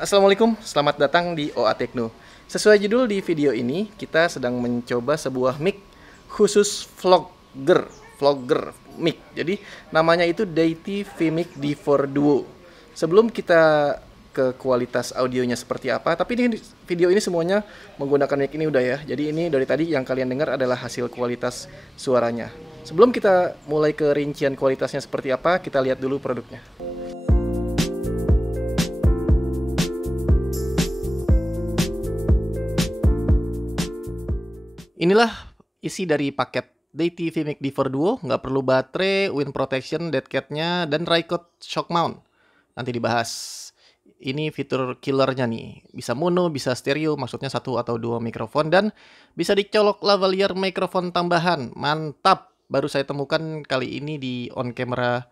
Assalamualaikum, selamat datang di OA Tekno. Sesuai judul di video ini, kita sedang mencoba sebuah mic khusus vlogger mic. Jadi namanya itu Deity VMic D4 Duo. Sebelum kita ke kualitas audionya seperti apa, tapi ini video ini semuanya menggunakan mic ini udah ya. Jadi ini dari tadi yang kalian dengar adalah hasil kualitas suaranya. Sebelum kita mulai ke rincian kualitasnya seperti apa, kita lihat dulu produknya. Inilah isi dari paket Deity VMic D4 Duo. Nggak perlu baterai, wind protection, dead cat-nya, dan Rycote shock mount. Nanti dibahas. Ini fitur killernya nih. Bisa mono, bisa stereo, maksudnya satu atau dua mikrofon. Dan bisa dicolok lavalier mikrofon tambahan. Mantap! Baru saya temukan kali ini di on camera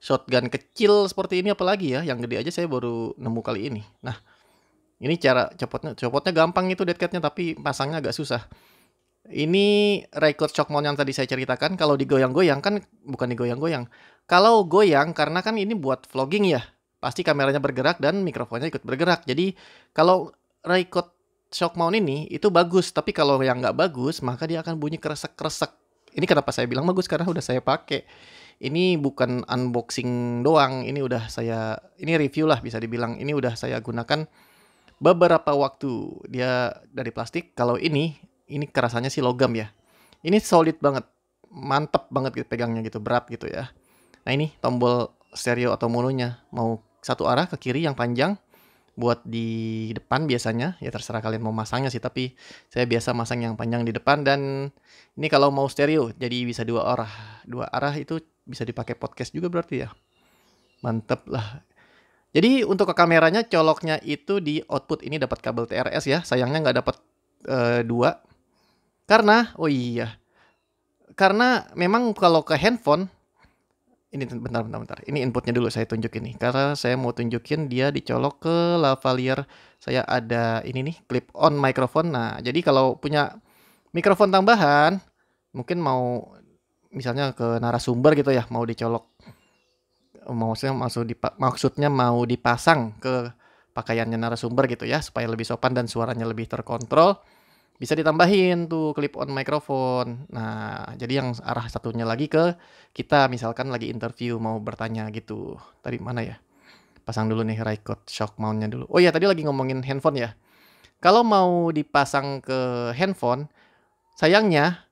shotgun kecil seperti ini, apalagi ya. Yang gede aja saya baru nemu kali ini. Nah, ini cara copotnya gampang itu dead cat-nya, tapi pasangnya agak susah. Ini Rycote shock mount yang tadi saya ceritakan. Kalau digoyang-goyang kan bukan digoyang-goyang. Kalau goyang karena kan ini buat vlogging ya, pasti kameranya bergerak dan mikrofonnya ikut bergerak. Jadi kalau Rycote shock mount ini itu bagus, tapi kalau yang nggak bagus maka dia akan bunyi kresek-kresek. Ini kenapa saya bilang bagus, karena udah saya pakai. Ini bukan unboxing doang, ini review lah bisa dibilang. Ini udah saya gunakan beberapa waktu. Dia dari plastik. Kalau ini kerasanya sih logam ya. Ini solid banget, mantep banget gitu pegangnya gitu, berat gitu ya. Nah ini tombol stereo atau mononya, mau satu arah ke kiri yang panjang, buat di depan biasanya, ya terserah kalian mau masangnya sih, tapi saya biasa masang yang panjang di depan. Dan ini kalau mau stereo, jadi bisa dua arah itu bisa dipakai podcast juga berarti ya. Mantep lah. Jadi untuk ke kameranya, coloknya itu di output ini dapat kabel TRS ya, sayangnya nggak dapat dua. Karena memang kalau ke handphone, ini bentar. Ini inputnya dulu saya tunjukin nih. Karena saya mau tunjukin dia dicolok ke lavalier. Saya ada ini nih, clip on microphone. Nah, jadi kalau punya mikrofon tambahan, mungkin mau misalnya ke narasumber gitu ya, mau dicolok. Maksudnya mau dipasang ke pakaiannya narasumber gitu ya, supaya lebih sopan dan suaranya lebih terkontrol. Bisa ditambahin tuh clip on microphone. Nah, jadi yang arah satunya lagi ke kita, misalkan lagi interview mau bertanya gitu. Tadi mana ya? Pasang dulu nih Rycote shock mount-nya dulu. Oh iya, tadi lagi ngomongin handphone ya. Kalau mau dipasang ke handphone, sayangnya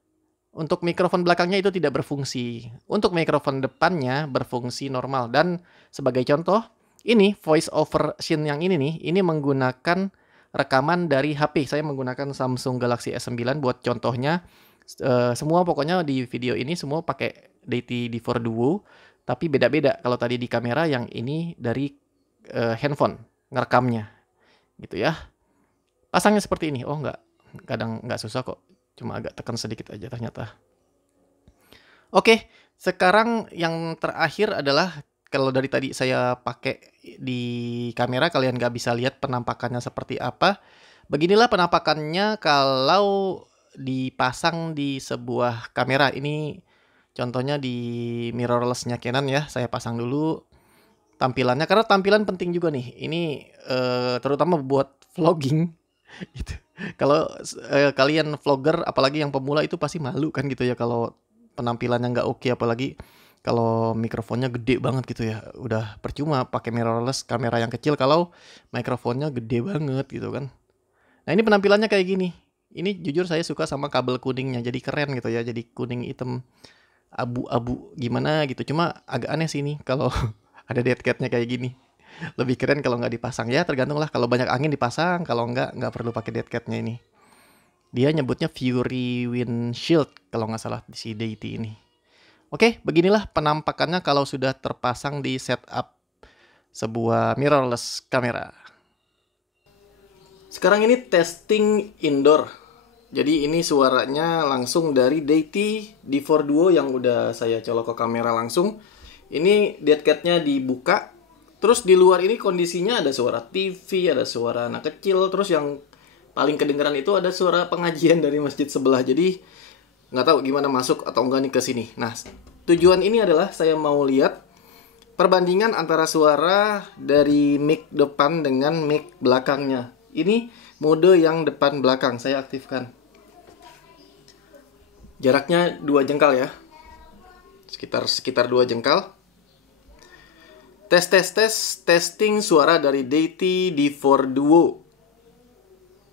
untuk mikrofon belakangnya itu tidak berfungsi. Untuk mikrofon depannya berfungsi normal. Dan sebagai contoh, ini voice over scene yang ini nih, ini menggunakan rekaman dari HP. Saya menggunakan Samsung Galaxy S9 buat contohnya. Semua pokoknya di video ini semua pakai Deity D4 Duo, tapi beda-beda. Kalau tadi di kamera, yang ini dari handphone ngerekamnya gitu ya. Pasangnya seperti ini. Oh kadang nggak susah kok, cuma agak tekan sedikit aja ternyata. Oke, sekarang yang terakhir adalah, kalau dari tadi saya pakai di kamera, kalian nggak bisa lihat penampakannya seperti apa. Beginilah penampakannya kalau dipasang di sebuah kamera. Ini contohnya di mirrorless-nya Canon ya. Saya pasang dulu tampilannya, karena tampilan penting juga nih. Ini terutama buat vlogging. Gitu. Kalau kalian vlogger, apalagi yang pemula, itu pasti malu kan gitu ya kalau penampilannya nggak oke, apalagi kalau mikrofonnya gede banget gitu ya. Udah percuma pakai mirrorless kamera yang kecil kalau mikrofonnya gede banget gitu kan. Nah, ini penampilannya kayak gini. Ini jujur saya suka sama kabel kuningnya, jadi keren gitu ya. Jadi kuning hitam abu-abu gimana gitu. Cuma agak aneh sih ini kalau ada dead cat-nya kayak gini. Lebih keren kalau nggak dipasang ya, tergantung lah. Kalau banyak angin dipasang, kalau nggak perlu pakai dead cat-nya ini. Dia nyebutnya Fury Windshield kalau nggak salah di si Deity ini. Oke, beginilah penampakannya kalau sudah terpasang di setup sebuah mirrorless kamera. Sekarang ini testing indoor. Jadi ini suaranya langsung dari Deity D4 Duo yang udah saya colok ke kamera langsung. Ini dead cat-nya dibuka. Terus di luar ini kondisinya ada suara TV, ada suara anak kecil. Terus yang paling kedengeran itu ada suara pengajian dari masjid sebelah. Jadi nggak tahu gimana masuk atau enggak nih ke sini. Nah, tujuan ini adalah saya mau lihat perbandingan antara suara dari mic depan dengan mic belakangnya. Ini mode yang depan belakang, saya aktifkan. Jaraknya 2 jengkal ya. Sekitar 2 jengkal. Testing suara dari Deity D4 Duo.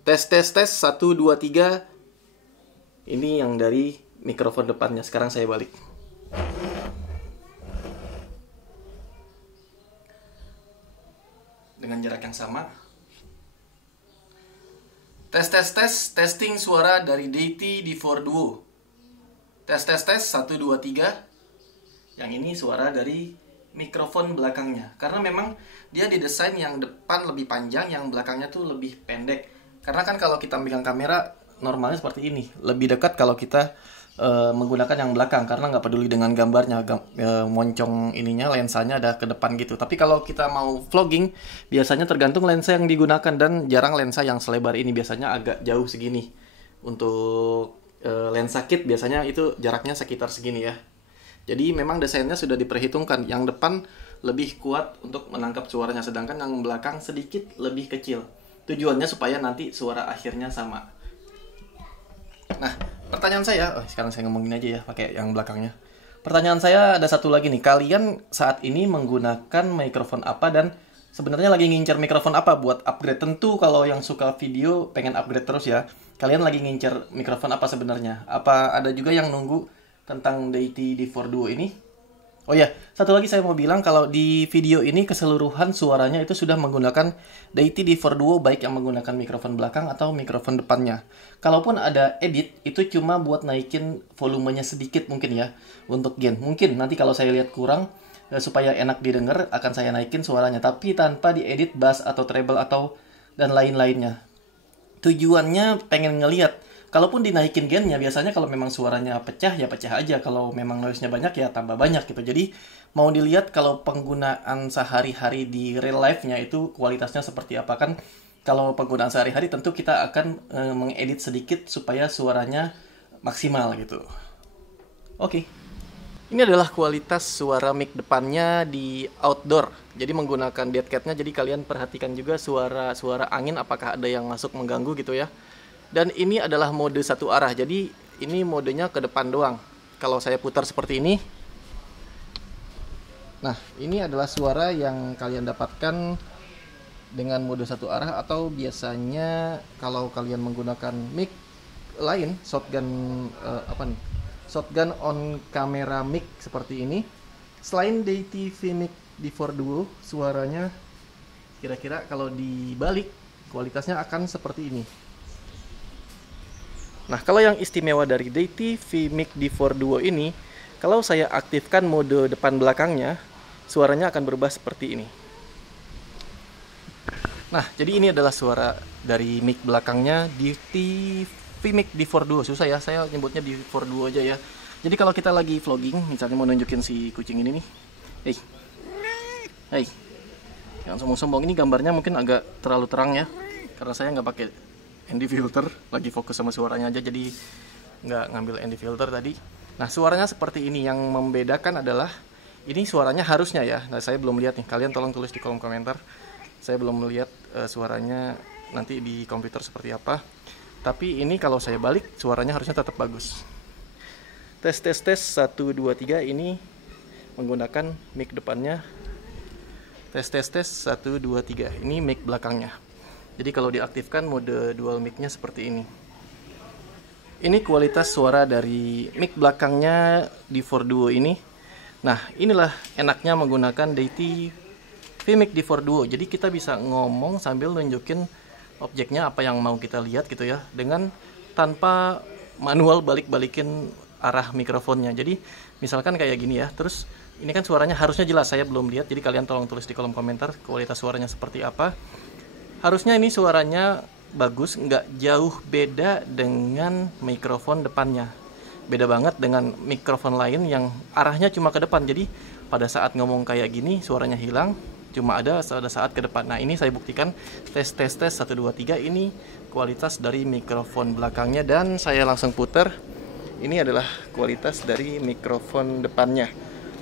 Tes 1 2 3. Ini yang dari mikrofon depannya. Sekarang saya balik. Dengan jarak yang sama. Testing suara dari Deity D4 Duo. Tes 1 2 3. Yang ini suara dari mikrofon belakangnya. Karena memang dia didesain yang depan lebih panjang, yang belakangnya tuh lebih pendek. Karena kan kalau kita megang kamera normalnya seperti ini, lebih dekat kalau kita menggunakan yang belakang, karena nggak peduli dengan gambarnya, moncong ininya, lensanya ada ke depan gitu. Tapi kalau kita mau vlogging, biasanya tergantung lensa yang digunakan, dan jarang lensa yang selebar ini, biasanya agak jauh segini. Untuk lensa kit biasanya itu jaraknya sekitar segini ya. Jadi memang desainnya sudah diperhitungkan, yang depan lebih kuat untuk menangkap suaranya, sedangkan yang belakang sedikit lebih kecil. Tujuannya supaya nanti suara akhirnya sama. Nah, pertanyaan saya, sekarang saya ngomongin aja ya, pakai yang belakangnya. Pertanyaan saya ada satu lagi nih, kalian saat ini menggunakan mikrofon apa, dan sebenarnya lagi ngincer mikrofon apa buat upgrade? Tentu kalau yang suka video pengen upgrade terus ya. Kalian lagi ngincer mikrofon apa sebenarnya? Apa ada juga yang nunggu tentang Deity D4 Duo ini? Oh ya, satu lagi saya mau bilang, kalau di video ini keseluruhan suaranya itu sudah menggunakan Deity D4 Duo, baik yang menggunakan mikrofon belakang atau mikrofon depannya. Kalaupun ada edit, itu cuma buat naikin volumenya sedikit mungkin ya, untuk gain. Mungkin nanti kalau saya lihat kurang, supaya enak didengar, akan saya naikin suaranya, tapi tanpa diedit bass atau treble atau dan lain-lainnya. Tujuannya pengen ngelihat, kalaupun dinaikin gainnya, biasanya kalau memang suaranya pecah ya pecah aja, kalau memang noise-nya banyak ya tambah banyak gitu. Jadi mau dilihat kalau penggunaan sehari-hari di real life-nya itu kualitasnya seperti apa. Kan kalau penggunaan sehari-hari tentu kita akan mengedit sedikit supaya suaranya maksimal gitu. Oke. Ini adalah kualitas suara mic depannya di outdoor. Jadi menggunakan dead cat-nya, jadi kalian perhatikan juga suara angin apakah ada yang masuk mengganggu gitu ya. Dan ini adalah mode satu arah, jadi ini modenya ke depan doang. Kalau saya putar seperti ini, nah ini adalah suara yang kalian dapatkan dengan mode satu arah, atau biasanya kalau kalian menggunakan mic lain, shotgun shotgun on camera mic seperti ini, selain Deity VMic D4 Duo, suaranya kira-kira kalau dibalik kualitasnya akan seperti ini. Nah, kalau yang istimewa dari Deity VMic D4 Duo ini, kalau saya aktifkan mode depan belakangnya, suaranya akan berubah seperti ini. Nah, jadi ini adalah suara dari mic belakangnya Deity VMic D4 Duo. Susah ya, saya nyebutnya D4 Duo aja ya. Jadi kalau kita lagi vlogging, misalnya mau nunjukin si kucing ini nih. Hey. Yang sombong-sombong ini gambarnya mungkin agak terlalu terang ya, karena saya nggak pakai ND filter, lagi fokus sama suaranya aja, jadi nggak ngambil ND filter tadi. Nah, suaranya seperti ini. Yang membedakan adalah ini suaranya harusnya ya. Nah, saya belum lihat nih. Kalian tolong tulis di kolom komentar. Saya belum melihat suaranya nanti di komputer seperti apa. Tapi ini kalau saya balik, suaranya harusnya tetap bagus. Tes 1 2 3, ini menggunakan mic depannya. Tes 1 2 3. Ini mic belakangnya. Jadi kalau diaktifkan mode dual mic-nya seperti ini. Ini kualitas suara dari mic belakangnya D4 Duo ini. Nah, inilah enaknya menggunakan Deity VMic D4 Duo. Jadi kita bisa ngomong sambil nunjukin objeknya apa yang mau kita lihat gitu ya, dengan tanpa manual balik-balikin arah mikrofonnya. Jadi misalkan kayak gini ya, terus ini kan suaranya harusnya jelas, saya belum lihat, jadi kalian tolong tulis di kolom komentar kualitas suaranya seperti apa. Harusnya ini suaranya bagus, nggak jauh beda dengan mikrofon depannya. Beda banget dengan mikrofon lain yang arahnya cuma ke depan. Jadi pada saat ngomong kayak gini suaranya hilang, cuma ada saat ke depan. Nah, ini saya buktikan tes 1 2 3, ini kualitas dari mikrofon belakangnya, dan saya langsung putar. Ini adalah kualitas dari mikrofon depannya.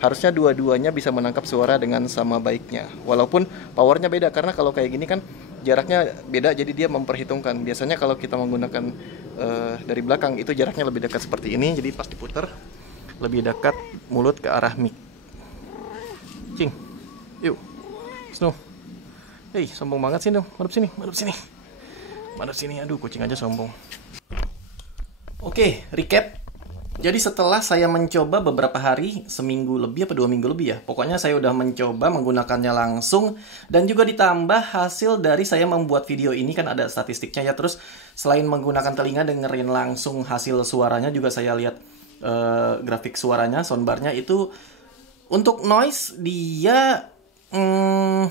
harusnya dua-duanya bisa menangkap suara dengan sama baiknya. Walaupun powernya beda, karena kalau kayak gini kan jaraknya beda, jadi dia memperhitungkan. Biasanya kalau kita menggunakan dari belakang itu jaraknya lebih dekat seperti ini, jadi pas diputar lebih dekat mulut ke arah mic. Cing, yuk, Snow. Hei, sombong banget sih, dong. Madep sini, madep sini. Madep sini, aduh kucing aja sombong. Oke, recap. Jadi setelah saya mencoba beberapa hari, seminggu lebih apa 2 minggu lebih ya, pokoknya saya udah mencoba menggunakannya langsung, dan juga ditambah hasil dari saya membuat video ini kan ada statistiknya ya. Terus selain menggunakan telinga dengerin langsung hasil suaranya, juga saya lihat grafik suaranya, soundbarnya itu untuk noise dia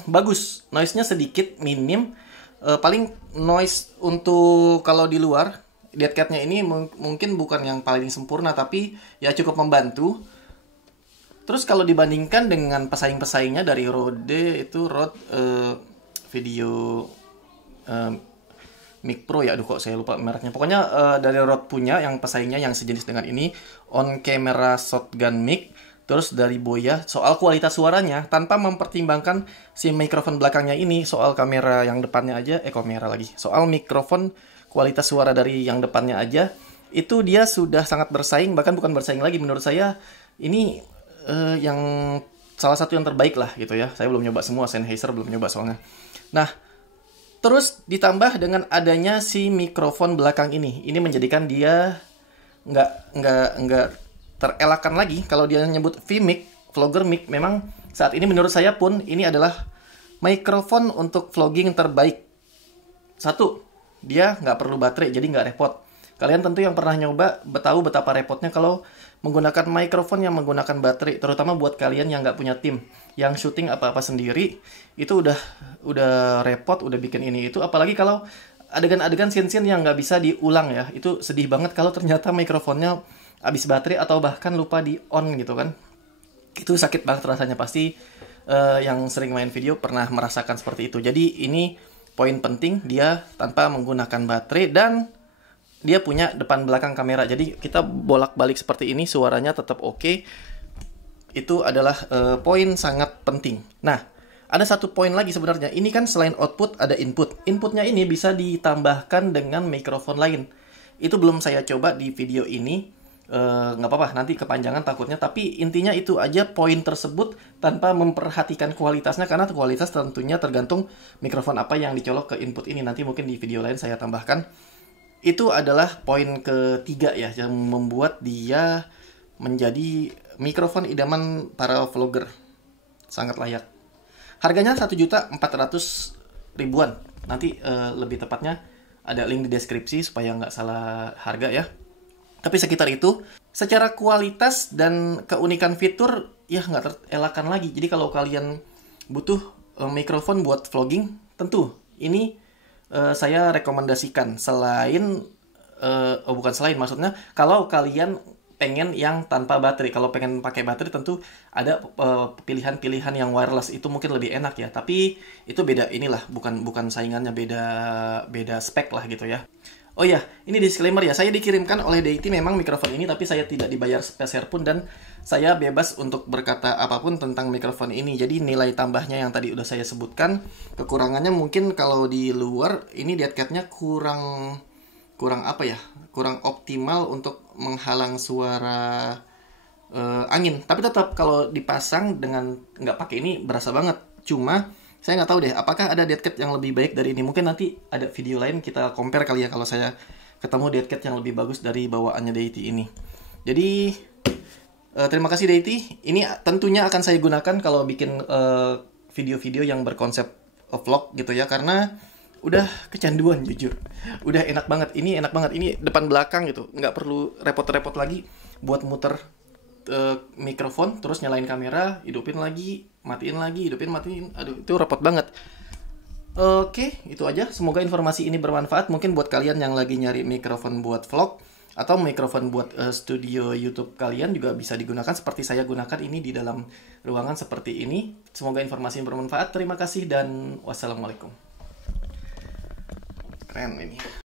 bagus, noise-nya sedikit, minim. Paling noise untuk kalau di luar, Deadcat-nya ini mungkin bukan yang paling sempurna, tapi ya cukup membantu. Terus kalau dibandingkan dengan pesaing-pesaingnya dari Rode, itu Rode Video Mic Pro ya, aduh kok saya lupa mereknya. Pokoknya dari Rode punya yang pesaingnya yang sejenis dengan ini, on camera shotgun mic. Terus dari Boya, soal kualitas suaranya, tanpa mempertimbangkan si mikrofon belakangnya ini, soal kamera yang depannya aja, kamera lagi. Soal mikrofon kualitas suara dari yang depannya aja, itu dia sudah sangat bersaing, bahkan bukan bersaing lagi, menurut saya ini yang salah satu yang terbaik lah gitu ya. Saya belum nyoba semua, Sennheiser belum nyoba soalnya. Nah, terus ditambah dengan adanya si mikrofon belakang ini menjadikan dia nggak terelakkan lagi. Kalau dia nyebut vmic, vlogger mic, memang saat ini menurut saya pun ini adalah mikrofon untuk vlogging terbaik. Satu, dia nggak perlu baterai, jadi nggak repot. Kalian tentu yang pernah nyoba tahu betapa repotnya kalau menggunakan mikrofon yang menggunakan baterai, terutama buat kalian yang nggak punya tim, yang syuting apa-apa sendiri, itu udah repot, udah bikin ini itu. Apalagi kalau adegan-adegan scene-scene yang nggak bisa diulang ya, itu sedih banget kalau ternyata mikrofonnya habis baterai atau bahkan lupa di on gitu kan. Itu sakit banget rasanya, pasti yang sering main video pernah merasakan seperti itu. Jadi ini poin penting, dia tanpa menggunakan baterai dan dia punya depan belakang kamera. Jadi kita bolak-balik seperti ini, suaranya tetap oke. Itu adalah poin sangat penting. Nah, ada satu poin lagi sebenarnya. Ini kan selain output ada input. Inputnya ini bisa ditambahkan dengan mikrofon lain. Itu belum saya coba di video ini. Nggak apa-apa, nanti kepanjangan takutnya. Tapi intinya itu aja, poin tersebut tanpa memperhatikan kualitasnya, karena kualitas tentunya tergantung mikrofon apa yang dicolok ke input ini. Nanti mungkin di video lain saya tambahkan. Itu adalah poin ketiga ya, yang membuat dia menjadi mikrofon idaman para vlogger. Sangat layak. Harganya 1.400.000-an. Nanti lebih tepatnya ada link di deskripsi supaya nggak salah harga ya. Tapi sekitar itu, secara kualitas dan keunikan fitur, ya nggak terelakkan lagi. Jadi kalau kalian butuh mikrofon buat vlogging, tentu ini saya rekomendasikan. Bukan selain, maksudnya kalau kalian pengen yang tanpa baterai. Kalau pengen pakai baterai tentu ada pilihan-pilihan yang wireless, itu mungkin lebih enak ya. Tapi itu beda inilah, bukan saingannya, beda spek lah gitu ya. Oh ya, ini disclaimer ya, saya dikirimkan oleh Deity memang mikrofon ini, tapi saya tidak dibayar sepeser pun, dan saya bebas untuk berkata apapun tentang mikrofon ini. Jadi nilai tambahnya yang tadi udah saya sebutkan, kekurangannya mungkin kalau di luar, ini Deadcat-nya kurang apa ya, kurang optimal untuk menghalang suara angin. Tapi tetap kalau dipasang dengan nggak pakai ini berasa banget. Cuma saya nggak tahu deh, apakah ada Deadcat yang lebih baik dari ini. Mungkin nanti ada video lain kita compare kali ya, kalau saya ketemu Deadcat yang lebih bagus dari bawaannya Deity ini. Jadi terima kasih Deity. Ini tentunya akan saya gunakan kalau bikin video-video yang berkonsep vlog gitu ya, karena udah kecanduan jujur. Udah enak banget, ini enak banget. Ini depan belakang gitu, nggak perlu repot-repot lagi buat muter mikrofon, terus nyalain kamera, hidupin lagi, matiin lagi, hidupin, matiin. Aduh, itu repot banget. Oke, itu aja. Semoga informasi ini bermanfaat. Mungkin buat kalian yang lagi nyari mikrofon buat vlog atau mikrofon buat studio YouTube kalian juga bisa digunakan seperti saya gunakan ini di dalam ruangan seperti ini. Semoga informasi bermanfaat. Terima kasih dan wassalamualaikum. Keren ini.